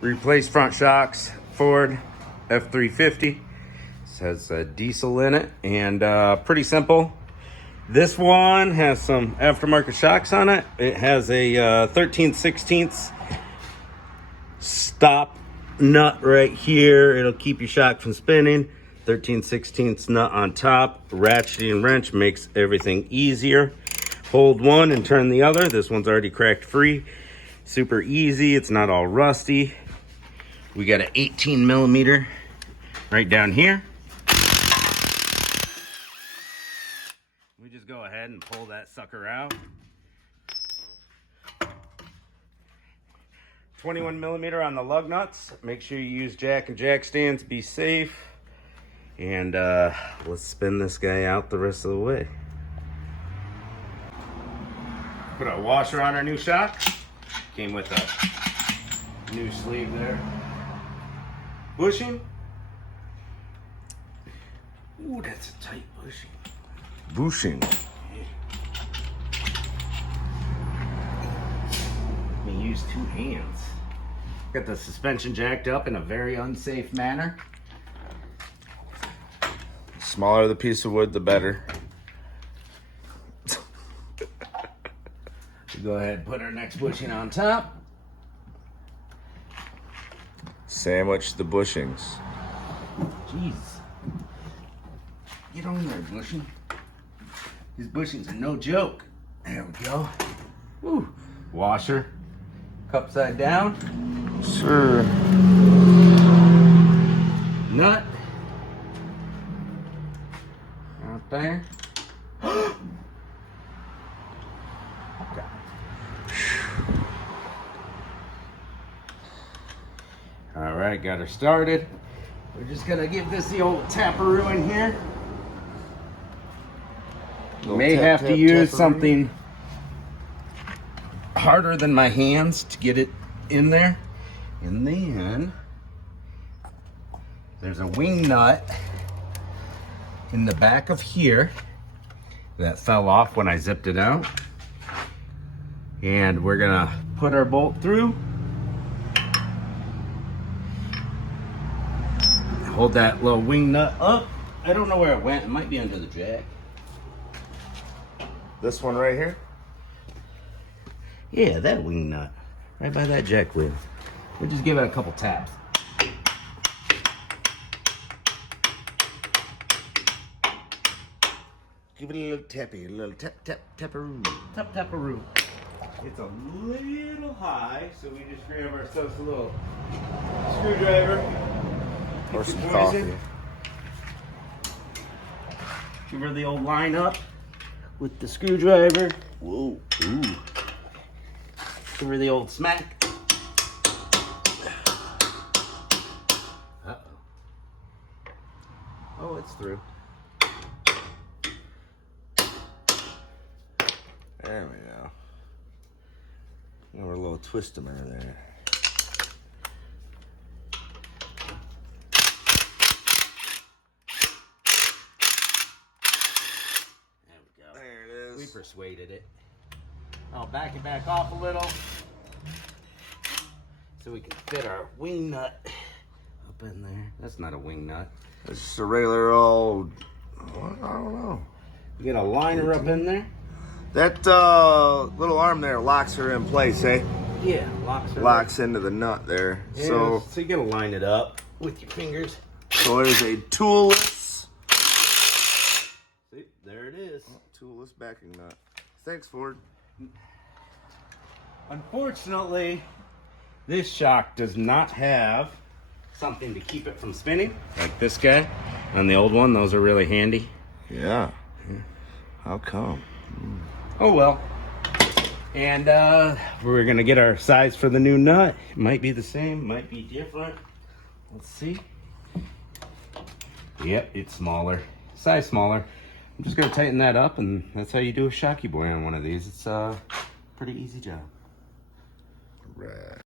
Replace front shocks, Ford F-350. This has a diesel in it, and pretty simple. This one has some aftermarket shocks on it. It has a 13/16 stop nut right here. It'll keep your shock from spinning. 13/16 nut on top. Ratcheting wrench makes everything easier. Hold one and turn the other. This one's already cracked free. Super easy. It's not all rusty. We got an 18mm right down here. We just go ahead and pull that sucker out. 21mm on the lug nuts. Make sure you use jack and jack stands. Be safe. And let's spin this guy out the rest of the way. Put a washer on our new shock. Came with a new sleeve there. Bushing. Ooh, that's a tight bushing. Bushing. Let me use two hands. Got the suspension jacked up in a very unsafe manner. The smaller the piece of wood, the better. We go ahead and put our next bushing on top. Sandwich the bushings. Jeez. Get on there, bushing. These bushings are no joke. There we go. Woo. Washer. Cup side down. Sure. Nut. Out there. All right, got her started. We're just gonna give this the old taparoo in here. May have to use something harder than my hands to get it in there. And then there's a wing nut in the back of here that fell off when I zipped it out. And we're gonna put our bolt through. Hold that little wing nut up. I don't know where it went. It might be under the jack. This one right here? Yeah, that wing nut. Right by that jack lid. We'll just give it a couple taps. Give it a little tappy, a little taparoo. Taparoo. It's a little high, so we just grab ourselves a little screwdriver. Or some Poison. coffee. Give her the old line up with the screwdriver. Whoa. Ooh. Give her the old smack. Uh-oh. Oh, it's through. There we go. Give her a little twist of her there. We persuaded it. I'll back it back off a little so we can fit our wing nut up in there. That's not a wing nut. It's just a regular old, I don't know. You get a liner up in there. That little arm there locks her in place, eh? Yeah, locks into the nut there. Yeah, so you gotta line it up with your fingers. So it is a toolless. See, there it is. Toolless backing nut. Thanks, Ford. Unfortunately, this shock does not have something to keep it from spinning, like this guy. On the old one, those are really handy. Yeah. How come? Oh well. And we're gonna get our size for the new nut. It might be the same, might be different. Let's see. Yep, it's smaller. Size smaller. I'm just gonna tighten that up, and that's how you do a shocky boy on one of these. It's a pretty easy job. Right.